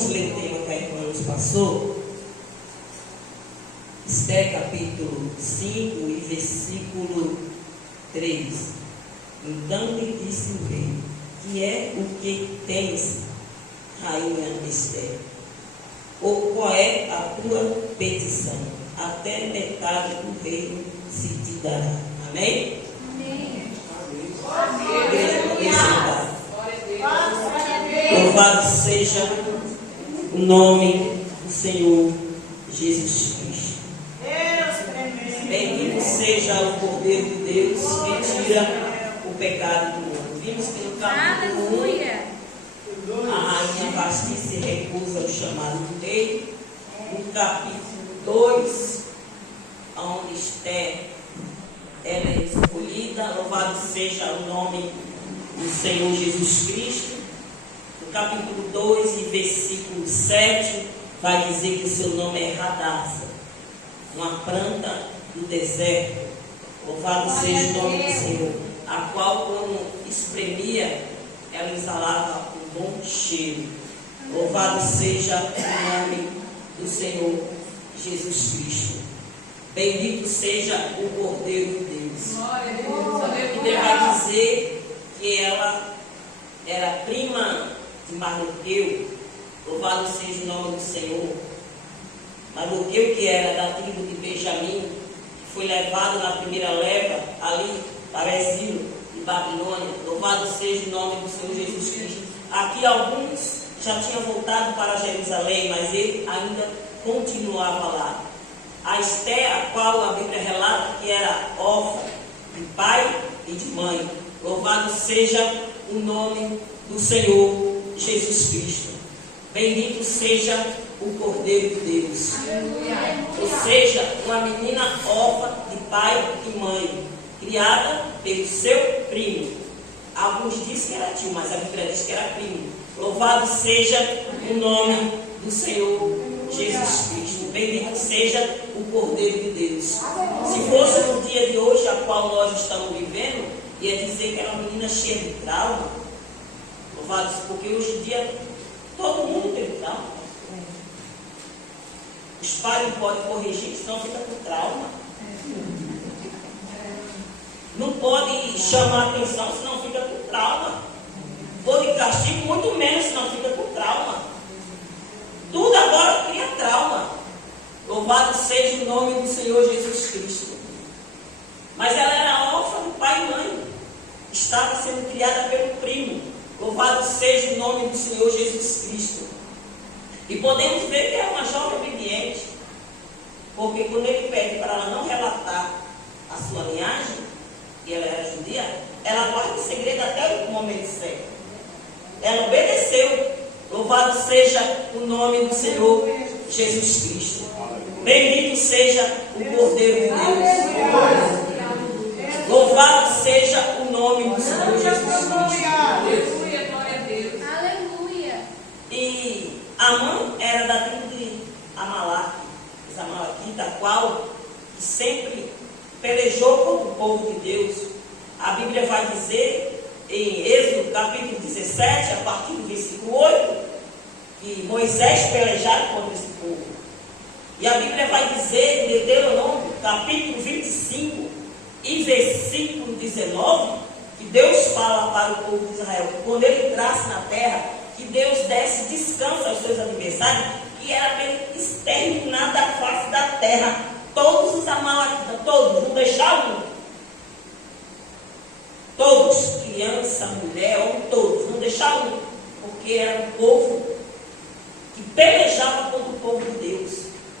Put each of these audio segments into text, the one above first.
Vamos ler o tema que a irmã nos passou. Esther capítulo 5 e versículo 3. Então lhe disse o rei: que é o que tens, rainha Esther? Ou qual é a tua petição? Até metade do reino se te dará. Amém? Amém. Louvado seja o nome do Senhor Jesus Cristo. Bendito seja o Cordeiro de Deus que tira o pecado do mundo. Vimos que no capítulo 1 a rainha Vasti se recusa ao chamado do rei. No capítulo 2, onde Esther ela é escolhida, louvado seja o nome do Senhor Jesus Cristo. No capítulo 2 e versículo 7, vai dizer que o seu nome é Radassa, uma planta do deserto. Louvado seja o nome do Senhor, a qual, quando espremia, ela exalava um bom cheiro. Louvado seja o nome do Senhor Jesus Cristo. Bendito seja o Cordeiro de Deus. E ele vai dizer que ela era prima de Mardoqueu. Louvado seja o nome do Senhor. Mardoqueu, que era da tribo de Benjamim, que foi levado na primeira leva ali para exílio de Babilônia. Louvado seja o nome do Senhor Jesus Cristo. Aqui alguns já tinham voltado para Jerusalém, mas ele ainda continuava lá. A Esther, a qual a Bíblia relata que era órfã de pai e de mãe. Louvado seja o nome do Senhor Jesus Cristo. Bendito seja o Cordeiro de Deus. Ou seja, uma menina órfã de pai e mãe, criada pelo seu primo. Alguns dizem que era tio, mas a Bíblia diz que era primo. Louvado seja o nome do Senhor Jesus Cristo. Bendito seja o Cordeiro de Deus. Se fosse no dia de hoje, a qual nós estamos vivendo, ia dizer que era uma menina cheia de trauma. Louvado, porque hoje em dia todo mundo tem trauma. Os pais não podem corrigir, senão fica com trauma. Não pode chamar atenção, senão fica com trauma. Pode castigo, muito menos, senão fica com trauma. Tudo agora cria trauma. Louvado seja o nome do Senhor Jesus Cristo. Mas ela era órfã do pai e mãe. Estava sendo criada pelo primo. Louvado seja o nome do Senhor Jesus Cristo. E podemos ver que é uma jovem obediente. Porque quando ele pede para ela não relatar a sua linhagem, e ela era judia, ela guarda o segredo até o momento certo. Ela obedeceu. Louvado seja o nome do Senhor Jesus Cristo. Bendito seja o Cordeiro de Deus. Louvado seja o nome do Senhor Jesus Cristo. Aleluia, glória a Deus. Aleluia. E Amã era da tribo de Amaleque, os amalequitas, a qual sempre pelejou contra o povo de Deus. A Bíblia vai dizer em Êxodo capítulo 17, a partir do versículo 8, que Moisés pelejava contra esse povo. E a Bíblia vai dizer em Deuteronômio capítulo 25 e versículo 19, que Deus fala para o povo de Israel, que quando ele entrasse na terra, que Deus desse descanso aos seus adversários, que era para ele exterminar da face da terra todos os amalequitas, todos, não deixar um. Todos, criança, mulher, homem, todos, não deixar um, porque era um povo que pelejava contra o povo de Deus,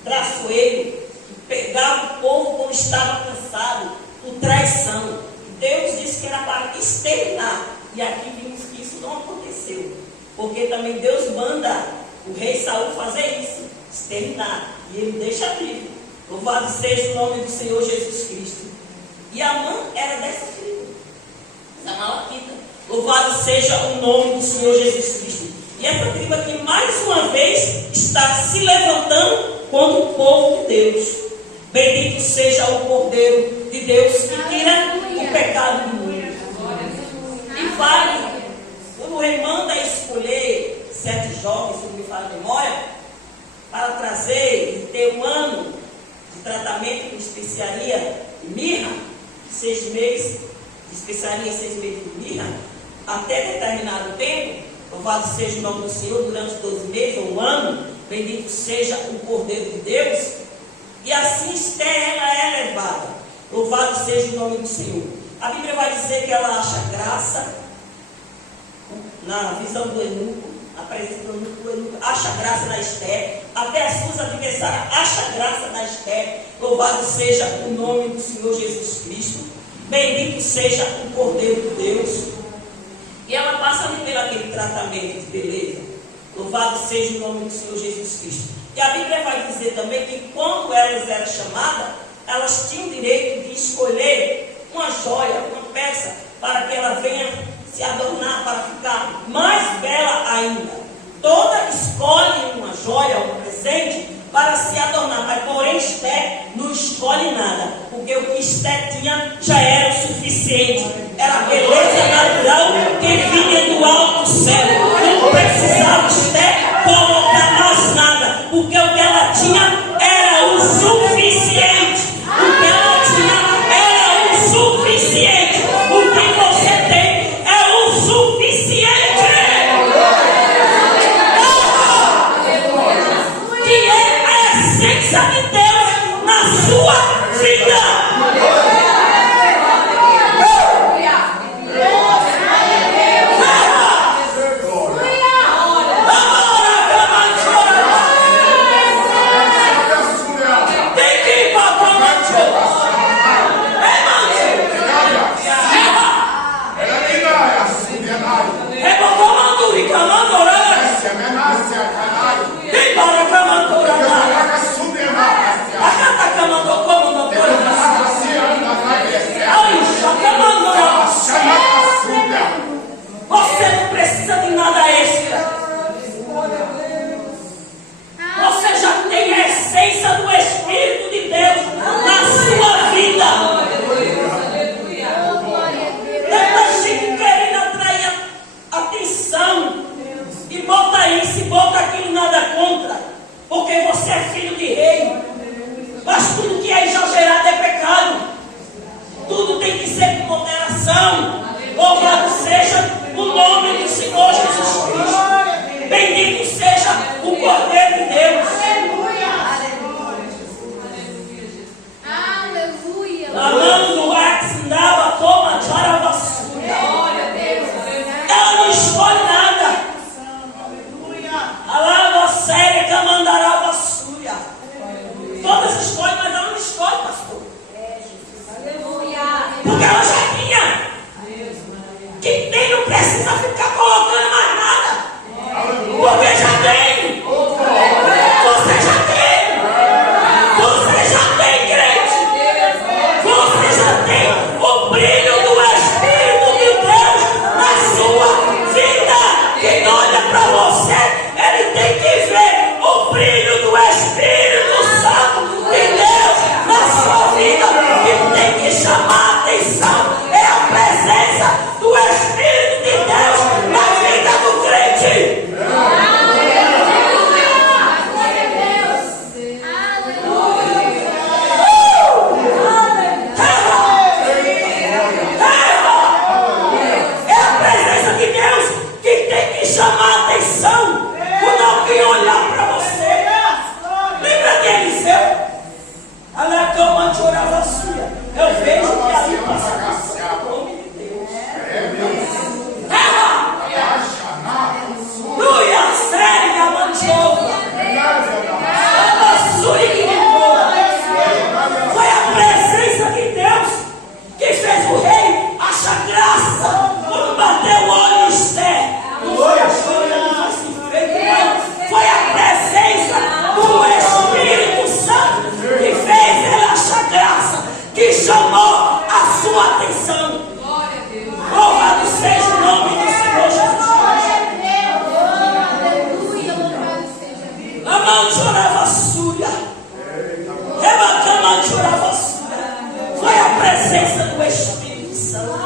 traiçoeiro, que pegava o povo quando estava cansado, por traição. Deus disse que era para exterminar, e aqui vimos que isso não aconteceu, porque também Deus manda o rei Saul fazer isso, exterminar, e ele deixa vivo. Louvado seja o nome do Senhor Jesus Cristo. E Amã era dessa tribo, da Amalequita. Louvado seja o nome do Senhor Jesus Cristo. E essa tribo aqui, mais uma vez, está se levantando contra o povo de Deus. Bendito seja o Cordeiro de Deus que tira o pecado do mundo. E vale, quando o rei manda escolher 7 jovens, se não me falha a memória, para trazer e ter um ano de tratamento com especiaria e mirra, 6 meses de especiaria, 6 meses de mirra, até determinado tempo. Louvado seja o nome do Senhor, durante 12 meses ou um ano, bendito seja o Cordeiro de Deus. E assim Esther, ela é levada. Louvado seja o nome do Senhor. A Bíblia vai dizer que ela acha graça na visão do eunuco, a presença do eunuco, acha graça na Esther, até as suas adversárias acha graça na Esther. Louvado seja o nome do Senhor Jesus Cristo. Bendito seja o Cordeiro de Deus. E ela passa ali pelo aquele tratamento de beleza. Louvado seja o nome do Senhor Jesus Cristo. E a Bíblia vai dizer também que quando elas eram chamadas, elas tinham o direito de escolher uma joia, uma peça, para que ela venha se adornar, para ficar mais bela ainda. Toda escolhe uma joia, um presente, para se adornar, mas porém Esther não escolhe nada, porque o que Esther tinha já era o suficiente. Era a beleza natural que vinha do alto do céu. Não precisava Esther colocar mais nada, porque o que ela tinha era o suficiente. O que ela tinha era o suficiente. O que você tem é o suficiente. Que é a essência de Deus na sua vida. Você não precisa de nada extra. Você já tem a essência do Espírito de Deus na sua vida. Tanta gente querendo atrair atenção e bota isso e bota aquilo, nada contra, porque você é filho de rei. Mas tudo que é exagerado é pecado. Tudo tem que ser com moderação. Louvado seja o nome do Senhor Jesus Cristo. Bendito seja o Cordeiro de Deus. Aleluia. Amando Axindava, toma Jaravassura. Ela não escolhe nada. Alava séria, Camandaravassura. Todas escolhem, mas ela não escolhe, pastor. Porque ela já tinha. Quem tem não precisa ficar colocando mais nada. Porque já tem. Você já tem. Você já tem, crente. Você já tem o brilho do Espírito de Deus na sua vida. Quem olha para você, ele tem que ver o brilho do Espírito Santo de Deus na sua vida. E tem que chamar a atenção. É a presença do Espírito de Deus na vida do crente. É a presença de Deus que tem que chamar a atenção quando alguém olhar para você. Lembra de Eliseu? Olha como a chorava suja. Eu vejo que ali passa o nome de Deus. Luia, sério, da manchova. A basura que ficou. Foi a presença de Deus que fez o rei achar graça quando bateu o olho em Esther. Não foi a chorando assim feito, não. Foi a presença do Espírito Santo que fez ele achar graça, que chamou a sua atenção. Louvado seja o nome do Senhor Jesus Cristo. A mão chorava súria. Rebacama chorava súria. Foi a presença do Espírito Santo.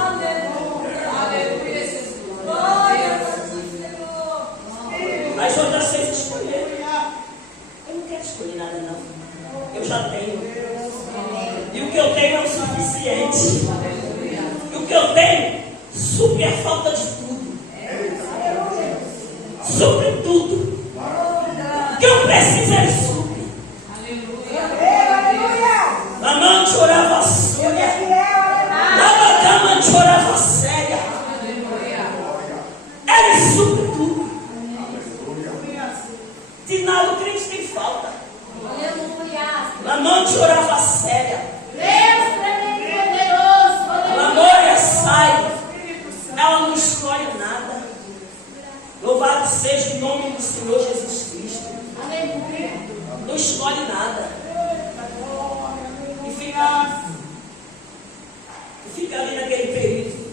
Sinal do crente tem falta. Aleluia. A noite orava séria. Deus tremendo poderoso. A memória sai. Ela não escolhe nada. Louvado seja o nome do Senhor Jesus Cristo. Aleluia. Não escolhe nada. E fica ali naquele período.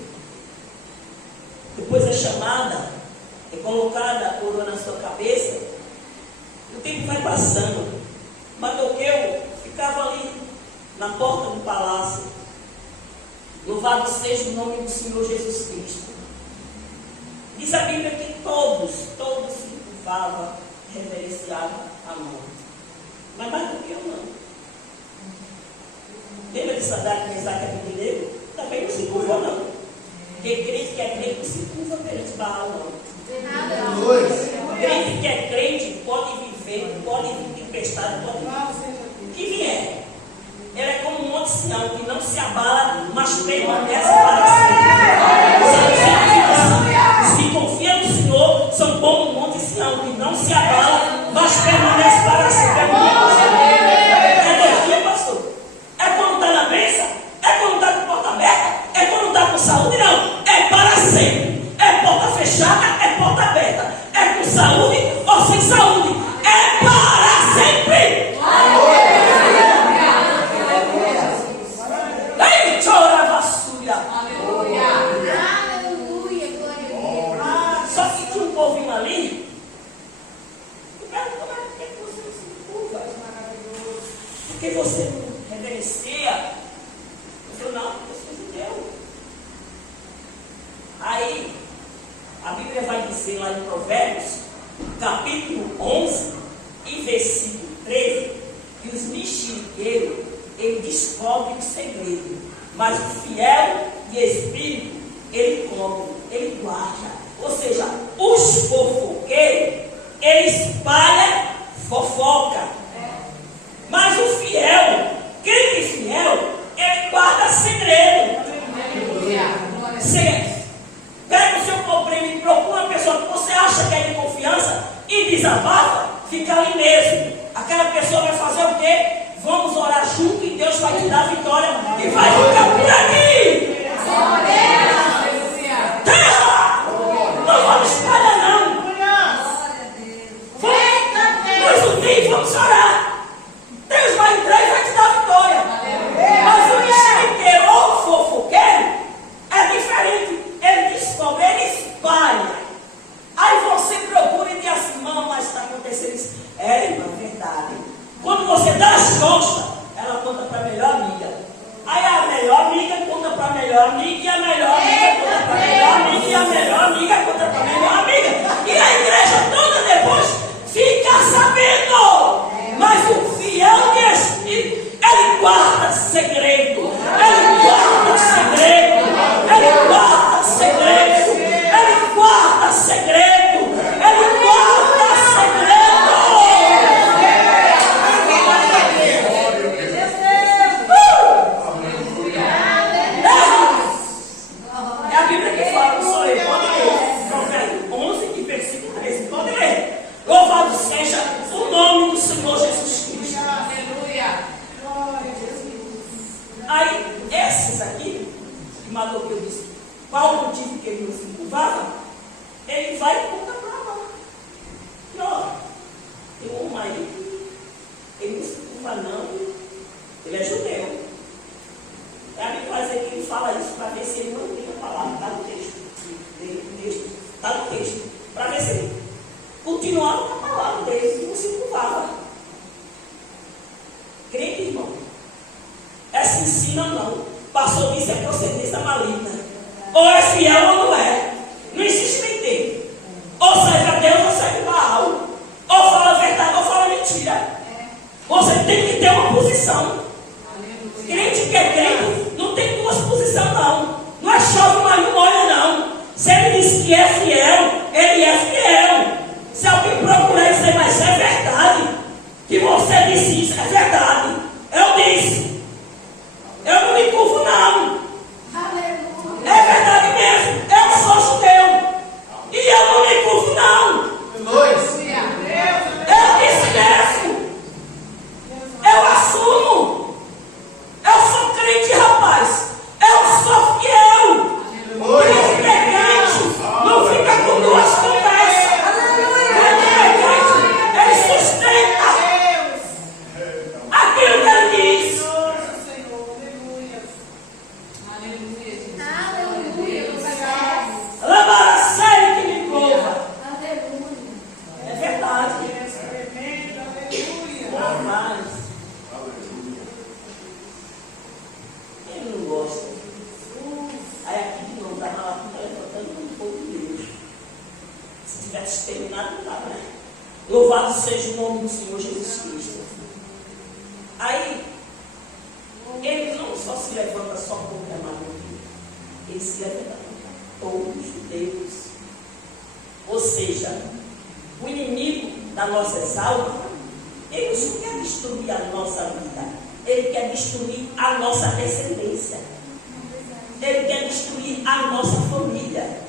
Depois é chamada, é colocada a coroa na sua cabeça. O tempo vai passando. Mardoqueu ficava ali na porta do palácio. Louvado seja o nome do Senhor Jesus Cristo. Diz a Bíblia que todos se curvavam, reverenciavam a mão. Mas Mardoqueu não. Lembra de Sadraque, Mesaque e Abednego? Também não se curva não. Porque crente que é crente não se curva perante Baal não. Crente que é crente pode viver, pode vir tempestade, pode vir o que vier. Ele é como um monte Sião que não se abala, mas permanece para sempre. Os que confiam no Senhor são como um monte Sião que não se abala, mas permanece para sempre. É energia, pastor? É quando está na bênção? É quando está com porta aberta? É quando está com saúde? Não. É para sempre. É porta fechada? É porta aberta. É com saúde ou sem saúde? É para sempre. Ei, chora vassoura. Aleluia. Só que tinha um povinho ali. Eu pergunto, como é que você não se curva? Porque você não reverencia. Eu não, eu sou judeu. Aí, a Bíblia vai dizer lá em Provérbios, capítulo 11 e versículo 13, que os mexeriqueiros, ele descobre o segredo, mas o fiel e espírito, ele come, ele guarda. Ou seja, os fofoqueiros, ele espalha fofoca. Mas o fiel, crente fiel, ele guarda segredo. Você pega o seu problema e procura uma pessoa que você acha que é de confiança e desabafa, fica ali mesmo. Aquela pessoa vai fazer o quê? Vamos orar junto e Deus vai te dar a vitória e vai ficar por aqui. Terra! Não vamos espalhar não. Vamos unir, vamos orar. Deus vai entrar e vai te dar a vitória. Mas o mexeriqueiro ou o fofoqueiro é diferente. Ele descobre, ele espalha. Aí você procura e diz assim, não, mas está acontecendo isso. É, irmã, verdade. Quando você dá as costas, ela conta para a melhor amiga. Aí a melhor amiga conta para a melhor amiga, e a melhor amiga conta para a melhor amiga, e a melhor amiga conta para a melhor amiga. E a igreja toda depois fica sabendo. Mas o fiel de espírito, ele guarda segredo. Ele guarda segredo. Ele guarda segredo. Ele guarda segredo. Ele guarda segredo. É a Bíblia que fala, não sou eu, pode ler. Provérbios 11 e versículo 13, pode ler. Louvado seja o nome do Senhor Jesus Cristo. Aleluia. Aí, esses aqui, que Mardoqueu disse, qual o motivo que ele não se curvava? Ele vai e conta para lá. E ó, tem um aí, ele não se curva não, ele é judeu. A Bíblia vai dizer que ele fala isso para ver se ele não tem a palavra, está no texto. Está no texto. Para ver se ele continuava com a palavra dele, não se curvava. Crente, irmão, essa ensina não. Passou disso é procedência maligna. Ou é fiel ou não é. Não existe meio termo. Ou serve a Deus ou serve Baal. Ou fala a verdade ou fala mentira. Você tem que ter uma posição. Crente que é crente não tem duas posições não. Não é chove, mas não molha não. Se ele diz que é fiel, ele é fiel. Se alguém procurar dizer, mas é verdade que você disse isso, é verdade. Eu disse. Eu não me curvo não. É verdade mesmo. Eu sou judeu. E eu não me curvo não. Eu Louvado seja o nome do Senhor Jesus Cristo. Aí, ele não só se levanta só contra a maioria, ele se levanta contra todos os judeus. Ou seja, o inimigo das nossas almas, ele não quer destruir a nossa vida, ele quer destruir a nossa descendência, ele quer destruir a nossa família.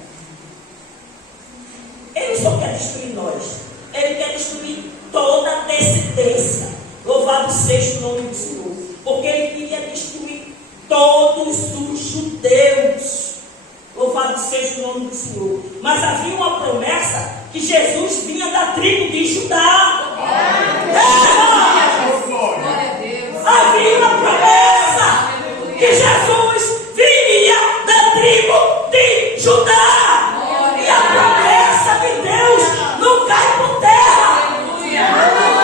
Ele só quer destruir nós, ele quer destruir toda a descendência. Louvado seja o nome do Senhor, porque ele queria destruir todos os judeus. Louvado seja o nome do Senhor. Mas havia uma promessa que Jesus vinha da tribo de Judá. Havia uma promessa que Jesus viria da tribo de Judá. E a promessa de Deus não cai por terra.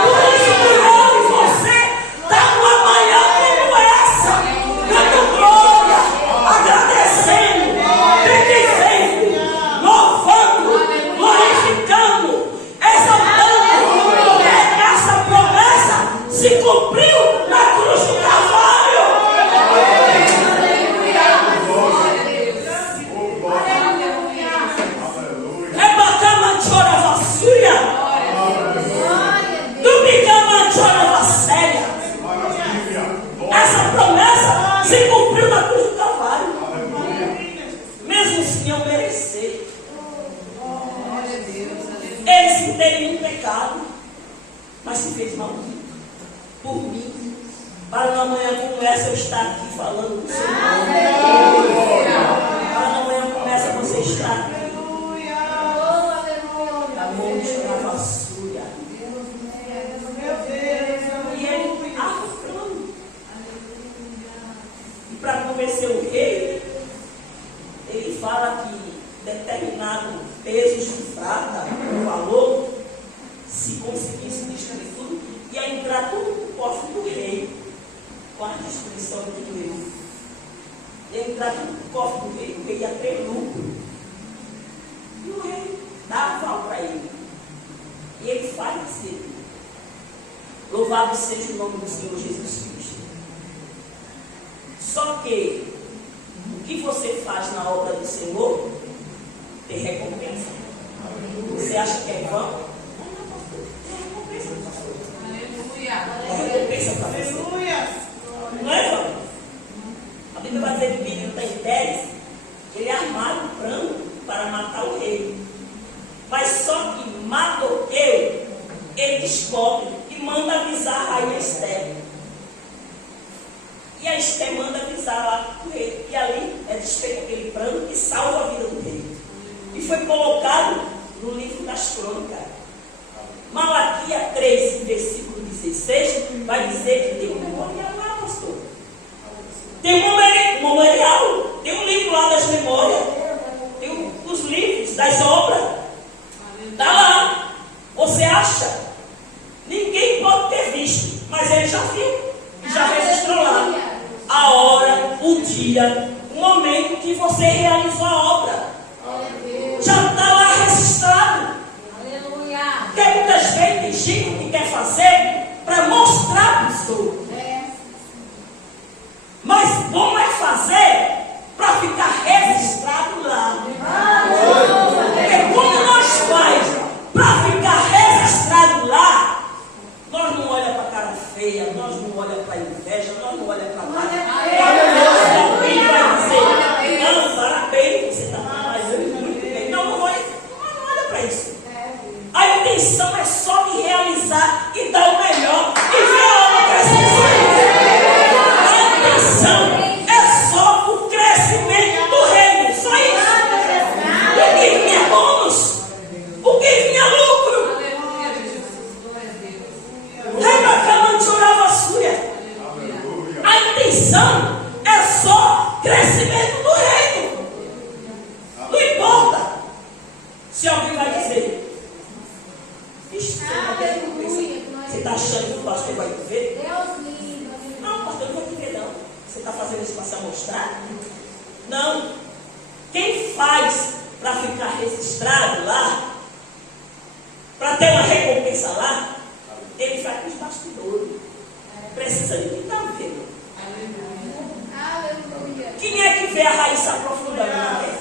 Por isso que eu e você está numa manhã como essa, dando glória, agradecendo, bendizendo, louvando, glorificando, exaltando, porque essa promessa se cumpriu na cruz do Calvário. Rebacama chora vassúria. Essa promessa se cumpriu na cruz do Calvário. Mesmo sem eu merecer. Ele se teve em pecado, mas se fez maldito por mim, para uma manhã como essa eu estar aqui falando do Senhor. Para uma manhã como essa você estar aqui. A mão chorava a súria. E ele arrancando. E para convencer o rei, ele fala que determinado peso de prata, um valor, se conseguisse destruir tudo, ia entrar tudo no cofre do rei, com a destruição de tudo isso. Ia entrar tudo no cofre do rei, o rei ia ter lucro. E o rei dá aval para ele. E ele faz isso. Louvado seja o nome do Senhor Jesus Cristo. Só que o que você faz na obra do Senhor tem recompensa. Você acha que é vão? Tem recompensa para você. É recompensa para você. Não é vão? A Bíblia vai dizer que o menino está em Teres, ele armaram um plano para matar o rei. Mas só que Mardoqueu, ele descobre e manda avisar a rainha Esther. E a Esther manda avisar lá o rei. E ali é desfeito aquele plano que salva a vida do rei. E foi colocado no livro das crônicas. Malaquias 3, versículo 16, vai dizer que tem um memorial lá, pastor. Tem um memorial, tem um livro lá das memórias, tem os livros das obras. Está lá. Você acha? Ninguém pode ter visto, mas ele já viu, já registrou lá. A hora, o dia, o momento que você realizou a obra. Já está lá registrado. Porque muitas vezes tem gente que quer fazer para mostrar a pessoa. Mas bom é fazer para ficar registrado lá. Porque quando nós faz para ficar registrado lá, nós não olhamos para a cara feia, nós não olhamos para a inveja, nós não olhamos para nada. Alguém vai dizer, não, parabéns, você está fazendo muito bem. Não olha para isso. A intenção é só de realizar e dar o melhor e ver a obra crescer. A intenção é só o crescimento do reino, só isso. O que vinha bônus, o que vinha lucro. A intenção é só crescimento do reino. Não importa se alguém vai dizer, você está achando que o pastor vai te ver? Não, o pastor não vai te ver, não. Você está fazendo isso para se mostrar? Não. Quem faz para ficar registrado lá para ter uma recompensa lá, ele vai para os bastidores. Precisa de quem está vendo. Aleluia. Quem é que vê a raiz se aprofundando na terra?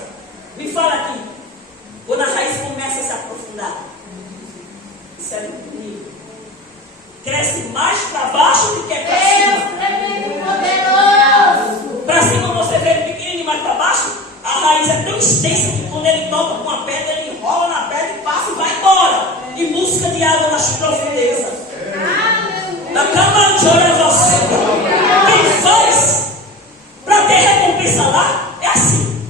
Me fala aqui. Quando a raiz começa a se aprofundar, isso é muito bonito. Cresce mais para baixo do que para cima. Deus tremendo poderoso. Para cima você vê ele pequeno, mas para baixo a raiz é tão extensa que quando ele toca com uma pedra, ele enrola na pedra e passa e vai embora em busca de água nas profundezas. Na cama de oração. Quem faz para ter recompensa lá é assim.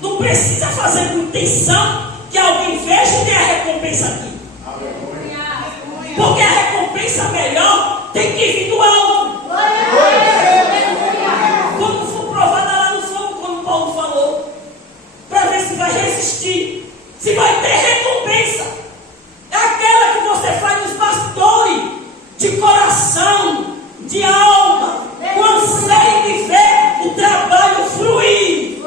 Não precisa fazer com intenção que alguém veja e tenha a recompensa aqui. Porque a recompensa melhor tem que vir do alto. Quando for provada lá no fogo, como Paulo falou, para ver se vai resistir, se vai ter recompensa. É aquela que você faz nos bastidores, de coração, de alma, com anseio de ver o trabalho fluir.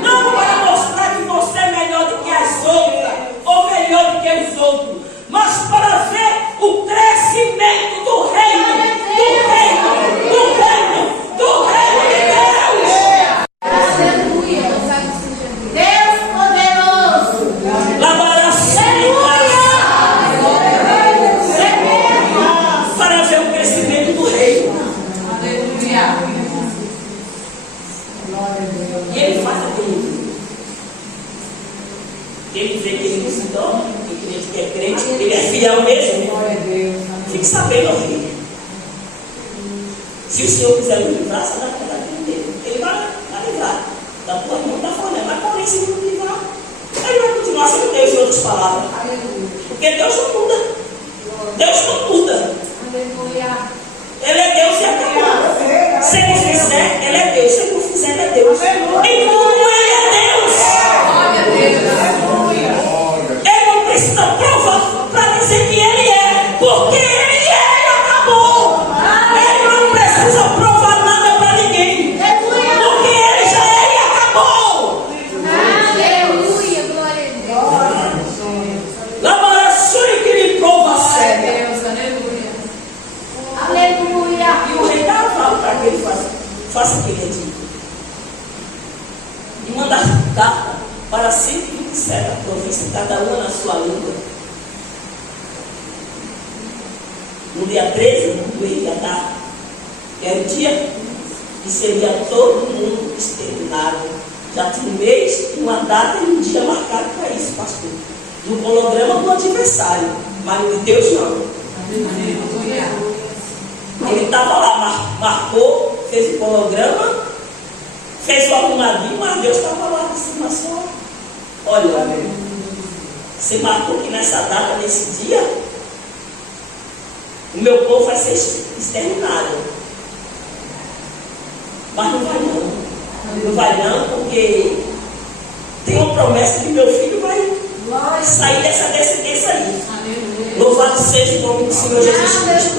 Não para mostrar que você é melhor do que as outras, ou melhor do que os outros, mas para ver o crescimento do reino, do reino, do reino, do reino de Deus. Aleluia. Deus poderoso. Para ver o crescimento do reino. Aleluia. E ele faz aquilo. Ele vê que ele não se torna, que é crente, ele é fiel mesmo. Fique sabendo, filho. Se o Senhor quiser me livrar, você vai ficar dele. Ele vai livrar. Da tua mão, da fornalha. Mas porém, se não livrar, ele vai continuar sendo Deus em outras palavras. Porque Deus não muda. Deus não muda. Aleluia. Ele é Deus e acabou. Se ele fizer, ele é Deus. Se ele não fizer, ele é Deus. Então ele é Deus. Glória a Deus. Ele não precisa provar para dizer que ele é. Porque ele é e acabou. Ele não precisa provar nada para ninguém. Porque ele já é e acabou. Aleluia. Glória a Deus. Laborações que lhe prova a cega. Deus. Aleluia. Aleluia. E o rei dá aval para que ele faça o que ele é dito. E manda carta para 127 províncias, cada uma na sua língua. No dia 13, do Iriadá, que era o dia que seria todo mundo exterminado. Já tinha um mês, uma data e um dia marcado para isso, pastor. No holograma do adversário, mas de Deus não. Aleluia. Ele estava lá, marcou, fez o holograma, fez o arrumadinho, mas Deus estava lá em cima só. Olha, você marcou que nessa data, nesse dia, o meu povo vai ser exterminado. Mas não vai não. Não vai não, porque tem uma promessa que meu filho vai sair dessa descendência aí. Aleluia. Louvado seja o nome do Senhor Jesus Cristo.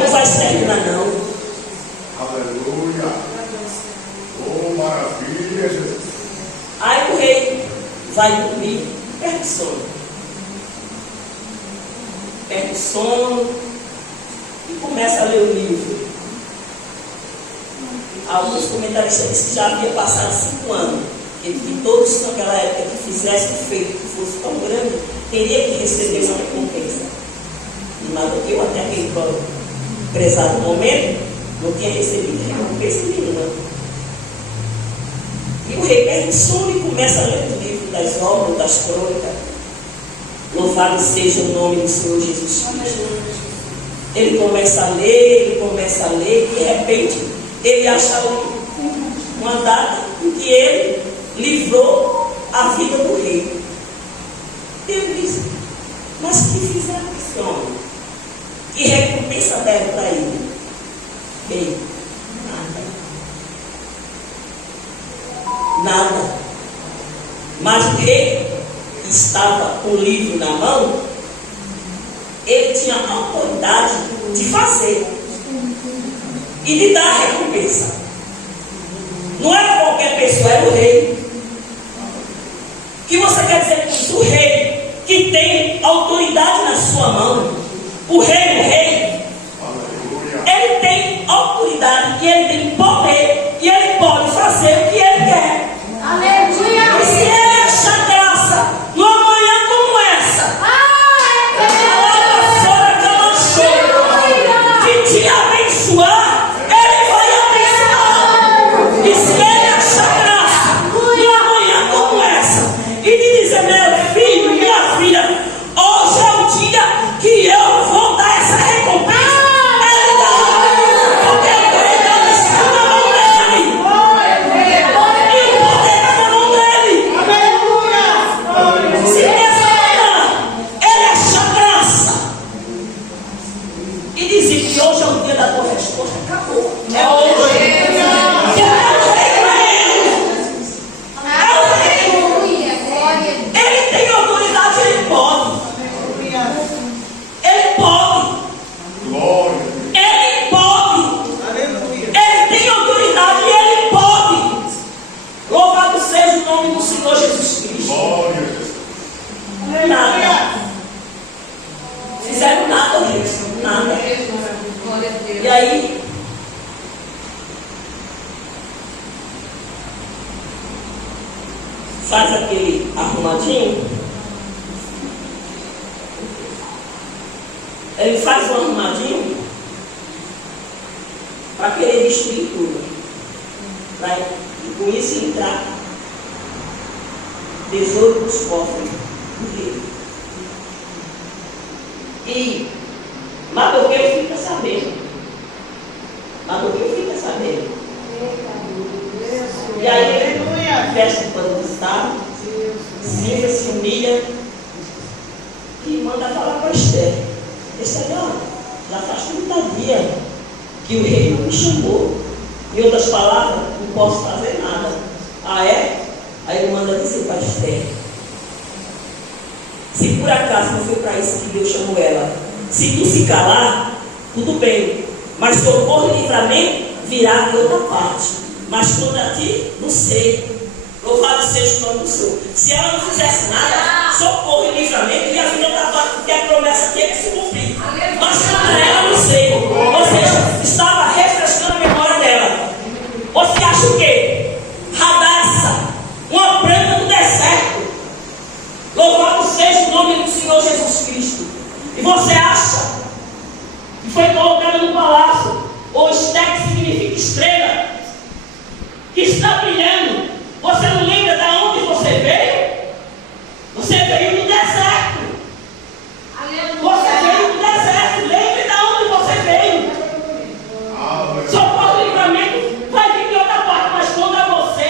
Não vai exterminar não. Aleluia. Oh, maravilha, Jesus. Aí o rei vai dormir, perde o sono. Perde o sono e começa a ler o livro. Alguns comentaristas dizem que já havia passado 5 anos. Que todos naquela época que fizessem o feito que fosse tão grande, teria que receber uma recompensa. Mas eu até aquele prezado momento, não tinha recebido recompensa nenhuma. E o rei perde o sono e começa a ler o livro das obras, das crônicas. Louvado seja o nome do Senhor Jesus Cristo. Ele começa a ler, e de repente ele acha uma data em que ele livrou a vida do rei. Ele disse, mas que fizeram esse homem? Que recompensa deram para ele? Bem, nada. Mas o rei que estava com o livro na mão, ele tinha a autoridade de fazer e de dar a recompensa. Não era qualquer pessoa, era o rei. O que você quer dizer com isso? O rei que tem autoridade na sua mão. O rei, ele tem autoridade e ele tem poder e ele pode fazer o que ele quer. Aleluia. E se ele achar graça numa manhã como essa, de te abençoar, ele vai abençoar. E se ele achar graça numa manhã como essa e me dizer, meu filho, minha filha, hoje é o dia que eu vou dar essa recompensa, ele dá, porque a autoridade está na mão dele. E o poder está na mão dele. Se nessa manhã ele achar graça e dizer que hoje é o dia da tua resposta, acabou. É hoje. Ele tem autoridade, ele pode. Ele pode. Ele pode. Ele tem autoridade e ele pode. Louvado seja o nome do Senhor Jesus Cristo. Nada. Fizeram nada disso. Nada. E aí, faz aquele arrumadinho. Ele faz um arrumadinho para querer destruir tudo. E com isso entrar tesouro dos cofres do rei. E Mardoqueu fica sabendo. E aí ele veste o pano de estado, cinza, se humilha e manda falar para Esther. Esther, olha, já faz 30 dias que o rei não me chamou. Em outras palavras, não posso fazer nada. Ah, é? Aí ele manda dizer para Esther: se por acaso não foi para isso que Deus chamou ela, se tu se calar, tudo bem, mas socorro e livramento virá de outra parte. Mas contra ti, não sei. Louvado seja o nome do Senhor. Se ela não fizesse nada, socorro e livramento ia vir de outra parte, porque a promessa tinha que se cumprir. Mas contra ela, não sei. Ou seja, estava refrescando a memória dela. Você acha o quê? Radassa, uma planta do deserto. Louvado seja o nome do Senhor Jesus Cristo. E você acha que foi colocada no palácio, ou Esther, que significa estrela, que está brilhando? Você não lembra de onde você veio? Você veio do deserto. Você veio do deserto. Lembre de onde você veio. Socorro e livramento vai vir de outra parte, mas quando é você,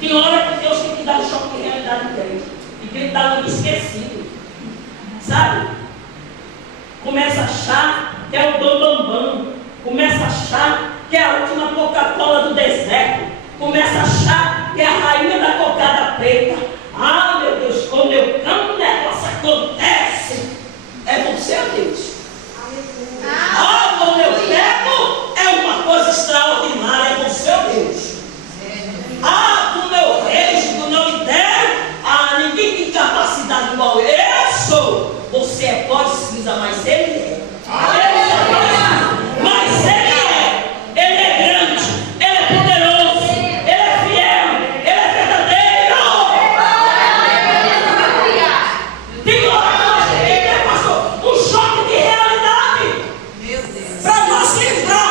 tem hora que Deus tem que dar um choque de realidade no crente. E tem que dar um esquecido. Sabe? Começa a achar que é o bambambam. Começa a achar que é a última Coca-Cola do deserto. Começa a achar que é a rainha da cocada preta. Ah, meu Deus, quando eu canto, o negócio acontece. É você, Deus. Ah, quando eu pego, é uma coisa extraordinária. É você, Deus. Ah, do meu rei, do meu lidero. Ah, ninguém tem capacidade igual eu sou. Você é pó de cinza, mas ele é. Mas ele é grande, ele é poderoso, ele é fiel, ele é verdadeiro. Tem hora que nós temos que ter, pastor, um choque de realidade para nós lembrar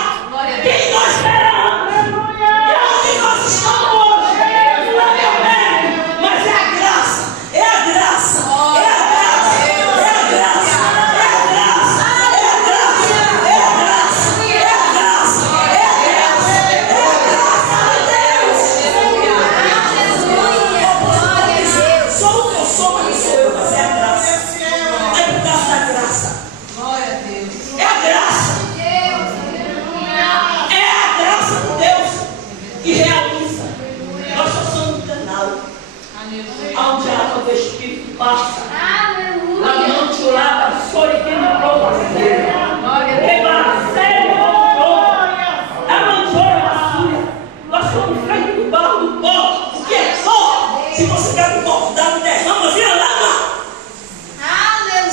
quem nós esperamos e onde nós estamos hoje. Não é meu mérito, mas é a graça, é a graça, é a graça, é a graça, é a graça.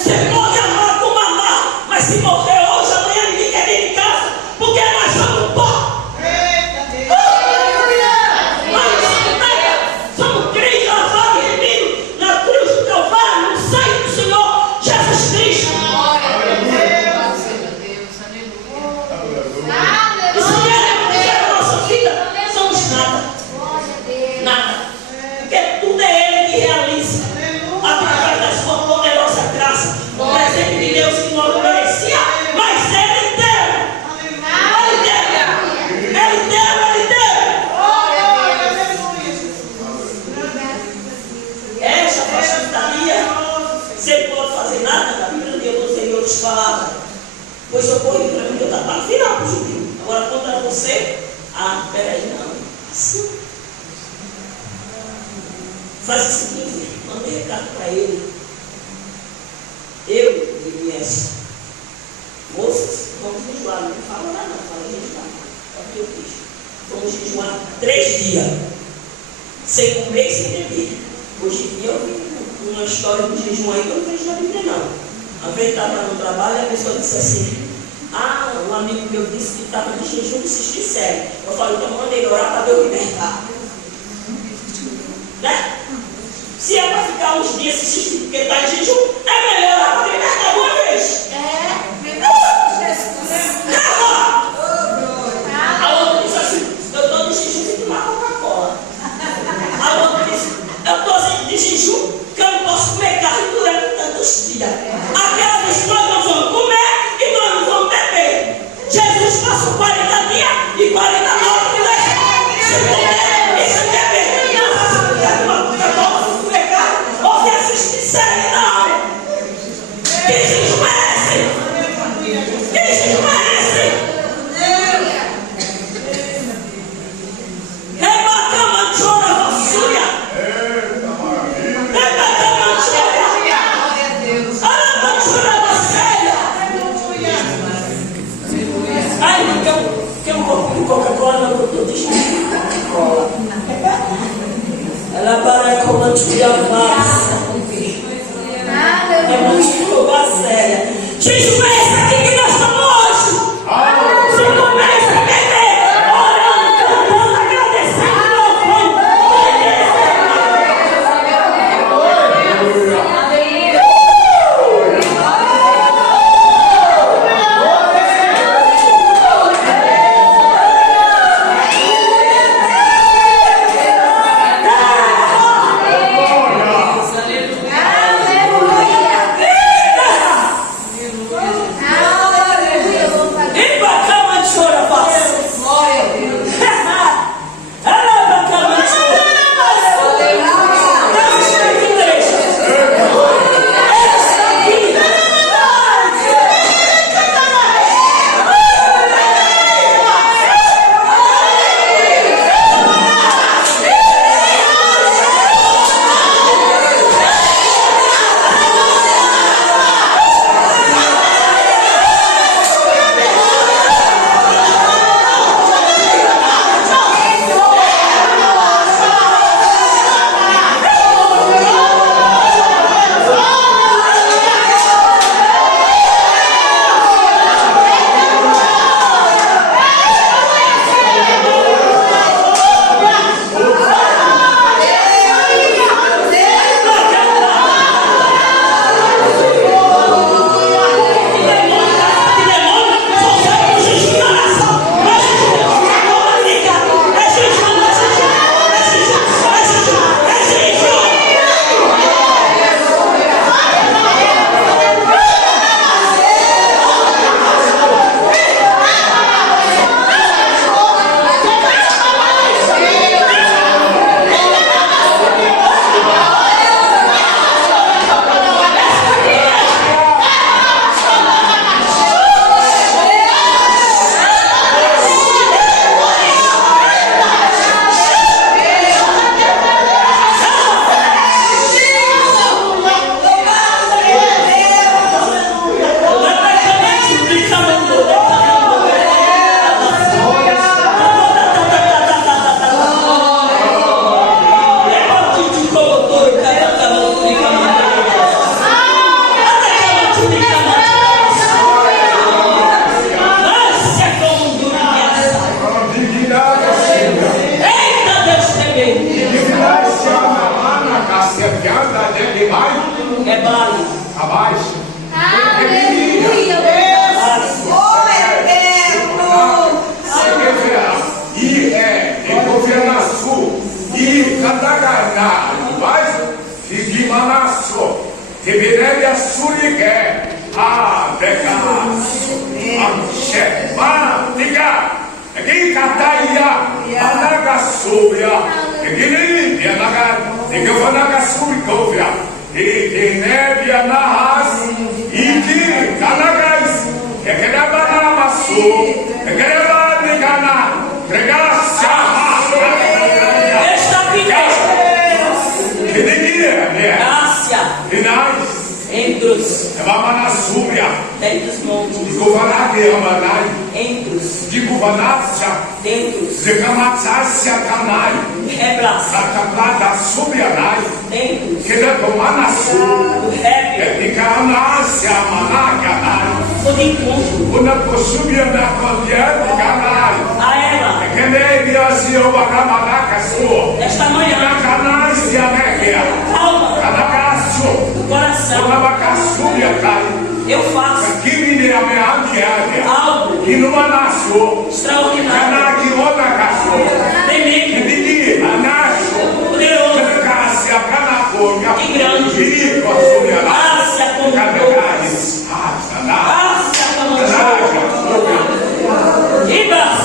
Você pode amar como amar, mas se morrer hoje, amanhã ninguém quer vir em casa, porque nós somos pó. Somos Cristo, lavado e remido na cruz do Calvário, no sangue do Senhor Jesus Cristo. E se Ele é a nossa vida, somos nada. Nada. Porque tudo é Ele que realiza, através da sua poderosa graça, o presente de Deus que nós não merecia, mas Ele deu. Ele deu. Essa facilitaria, você não pode fazer nada, na Bíblia de Deus não seria outras palavras. Pois socorro para mim, eu estava para final para o judeu. Agora contra você, peraí, não. Assim. Faz o seguinte, manda um recado para ele. Eu diria assim, moças, vamos jejuar, não fala nada, não fala jejuar. É o que eu fiz. Vamos jejuar 3 dias, sem comer e sem beber. Hoje em dia eu vi uma história do jejum aí que eu não vejo na Bíblia não. A vez estava no trabalho e a pessoa disse assim, um amigo meu disse que estava de jejum de assistir série. Eu falei, então manda ele orar para Deus libertar. Né? Se é para ficar uns dias assistindo porque está em jejum, é melhor orar para libertar de uma vez. A outra disse assim, eu estou de jejum sem tomar Coca-Cola. A outra disse, eu estou de jejum que eu não posso comer carne durante tantos dias. Aquela vez nós não vamos comer e nós não vamos beber. Jesus passou 40 dias e 40 noites sem comer e sem beber. Não faça Coca-Cola, comer carne ou que assistir série, não. Quem se merece? Quem se merece? Coca-Cola, não botou de Coca-Cola. Ela para com uma tia massa. É uma tia séria. Jesus, é esse aqui que nós estamos hoje. Se começa a beber, orando, cantando, agradecendo, louvando. É Bali. Abaixo. Aleluia. E governação e Katagana, mas Figimanasso, Tibereia Surige, Becaço, Amchepa, Diga, aqui Cataia, Anagasúria, aqui Yanaga, Digavanagasuricovia, e Nevia Nahas, e que Canagais, e que Nabanamassu, e que Nabanigana, Gregaça, Esta pedindo. que neguia, Ásia. Vinais, Entre os. Vamanasúria, Dentre os montes. de Govanag Amanai, Entre os. de Govanácia, Dentre os. de Kamatsácia Kanai, Rebras. Sataplada Subianai, Dentre os. que da Tomanasu, Do rap. de Kanasia Managanai, Do encontro. una Posubiana Condia de Ganai, A ela. que neguia se o Bagamanakasu, Esta manhã. na Canasia Negia, Calma. Canagaço, Do coração. Onabacasubia Kai, Eu faço que me a minha algo e numa nasceu, extraordinário. Canagi Onagaço, Tremendo. Didi, Anasho, Poderoso. Cássia, Canaconia, E grande. Filipe, Assumia, Ásia como Canagais, Asana, Ásia como Ibas.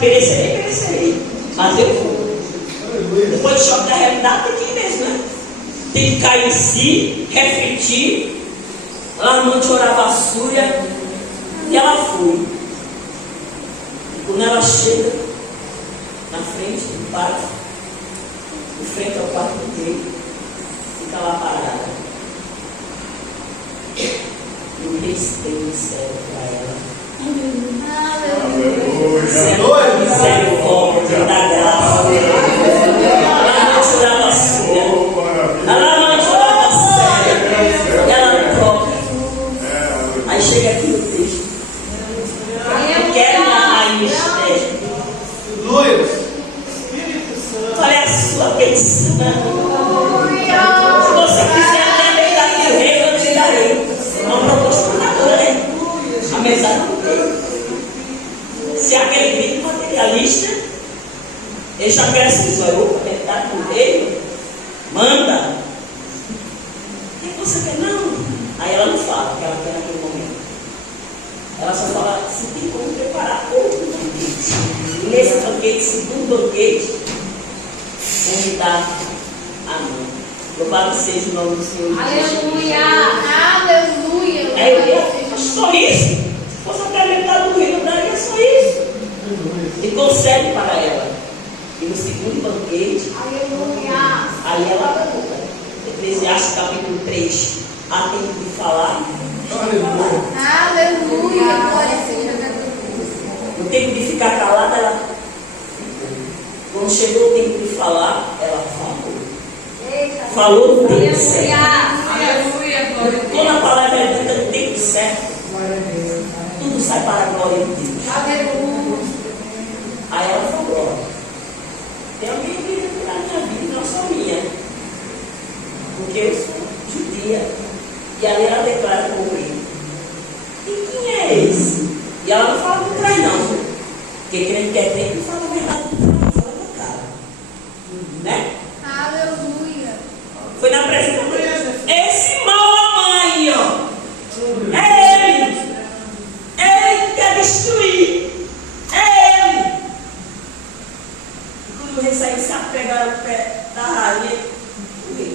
Perecerei, mas eu vou. Depois do choque da realidade tem que ir mesmo, né? Tem que cair em si, refletir. Lá no Monte Oravassúria, e ela foi. E quando ela chega na frente do pátio, em frente ao quarto dele, fica lá parada. E o rei estende o céu para ela. Misericórdia da graça. Ela não tirava a sua. Ela não tirava a sério. Ela própria. Aí chega aqui no texto. Eu quero uma rainha Esther. Qual é a sua petição? Se você quiser até deitar aqui o rei, eu te darei. Uma proposta nada, né? A mesa não tem. Se aquele grito materialista, ele já quer se zoar, metade do rei, manda. O que você quer? Não. Aí ela não fala o que ela quer naquele momento. Ela só fala se tem como preparar outro banquete. E nesse banquete, segundo banquete, vamos dar a mão. Louvado seja o nome do Senhor Jesus. Aleluia. Aleluia. É só isso. Se fosse até metade do rio, daria só isso. e concede para ela. E no segundo banquete, aí ela, Eclesiastes capítulo 3, há tempo de falar. Aleluia. Glória a Deus. No tempo de ficar calada, ela, quando chegou o tempo de falar, ela falou. Falou no tempo certo. Quando a palavra é dita no tempo certo, tudo sai para a glória de Deus. Aí ela falou: tem alguém que na minha vida, não só minha, porque eu sou judia. E ali ela declara como ele: e quem é esse? E ela não fala por trás, não, porque crente que é crente não fala a verdade por trás, fala na cara, né? Aleluia. Foi na presença dele. Esse mal amanhã, ó, é ele. É ele que quer destruir. É ele. E quando o rei saiu, se apegaram ao pé da rainha, o rei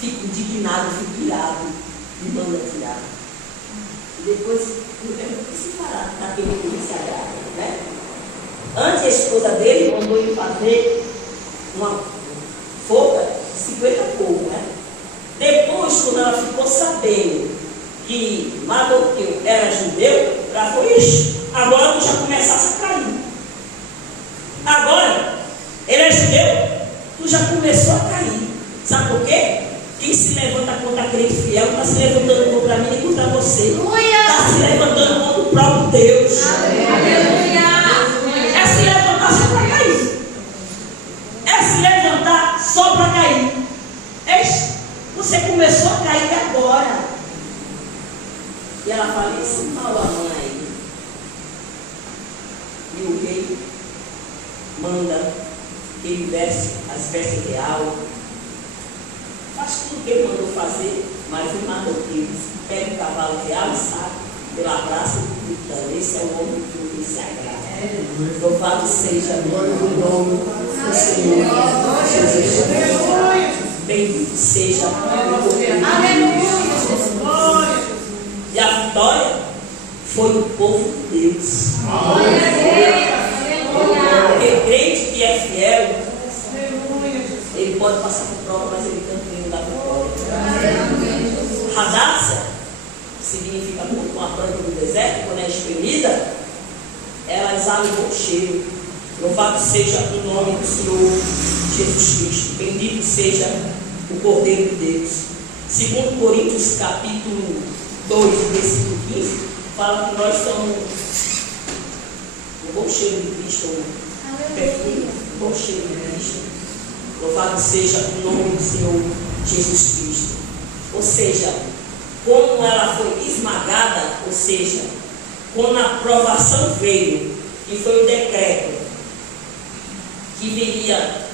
fica indignado, fica irado e manda tirar. E depois, o que se fará naquele que se agrada, né? Antes, a esposa dele mandou ele fazer uma forca de 50 pouco, né? Depois, quando ela ficou sabendo que Mardoqueu era judeu, ela falou: ixi, agora tu já começasse a cair. Agora, ele é judeu, tu já começou a cair. Sabe por quê? Quem se levanta contra crente fiel não está se levantando contra mim e contra você. Está se levantando contra o próprio Deus. É se levantar só para cair. É se levantar só para cair. Você começou a cair agora. E ela fala: esse mal amanhã aí. E o rei manda que ele veste as vestes real. Faz tudo que ele mandou fazer, mas o Mardoqueu pega o cavalo real e sai pela praça gritando: esse é o homem que me se agrada. Louvado seja o nome do Senhor Jesus Cristo. Bendito seja o Cordeiro. E a vitória foi o povo de Deus. Porque crente que é fiel, ele pode passar por prova, mas ele também dá vitória. Radassa significa muito uma planta do deserto, quando é espremida, ela exala um bom cheiro. Louvado seja o nome do Senhor Jesus Cristo. Bendito seja o Cordeiro de Deus. 2 Coríntios capítulo 2, versículo 15, fala que nós somos o bom cheiro de Cristo, o perfume, o bom cheiro de Cristo. Louvado seja o nome do Senhor Jesus Cristo. Ou seja, como ela foi esmagada, ou seja, quando a provação veio, que foi o decreto que viria,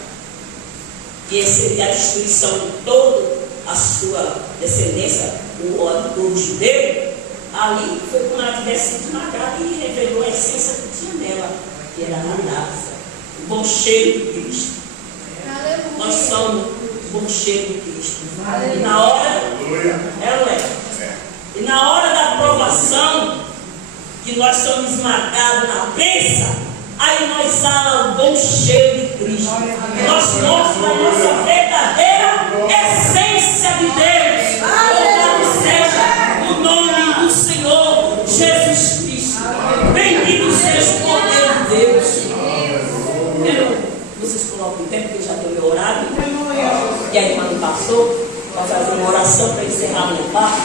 que seria a destruição de toda a sua descendência, do judeu, ali foi como ela tivesse sido esmagada e revelou a essência que tinha nela, que era a Radassa, o bom cheiro de Cristo. Aleluia. Nós somos o bom cheiro de Cristo. Aleluia. E na hora, e na hora da provação, que nós somos esmagados na prensa, aí nós exalamos o bom cheiro de Cristo. Nós mostramos a nossa verdadeira essência de Deus. Louvado seja o nome do Senhor Jesus Cristo. Bendito seja o Cordeiro de Deus. Vocês colocam em pé, porque já deu meu horário. E a irmã não passou para fazer uma oração para encerrar a minha parte.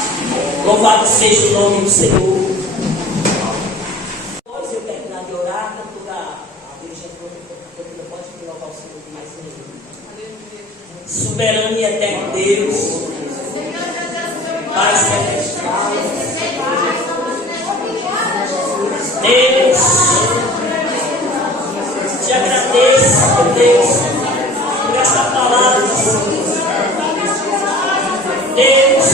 Louvado seja o nome do Senhor. Depois eu terminar de orar, a dirigente pode colocar o Senhor com mais um. Soberano e eterno Deus, Pai celestial, Deus, te agradeço, Deus, por esta palavra. Deus,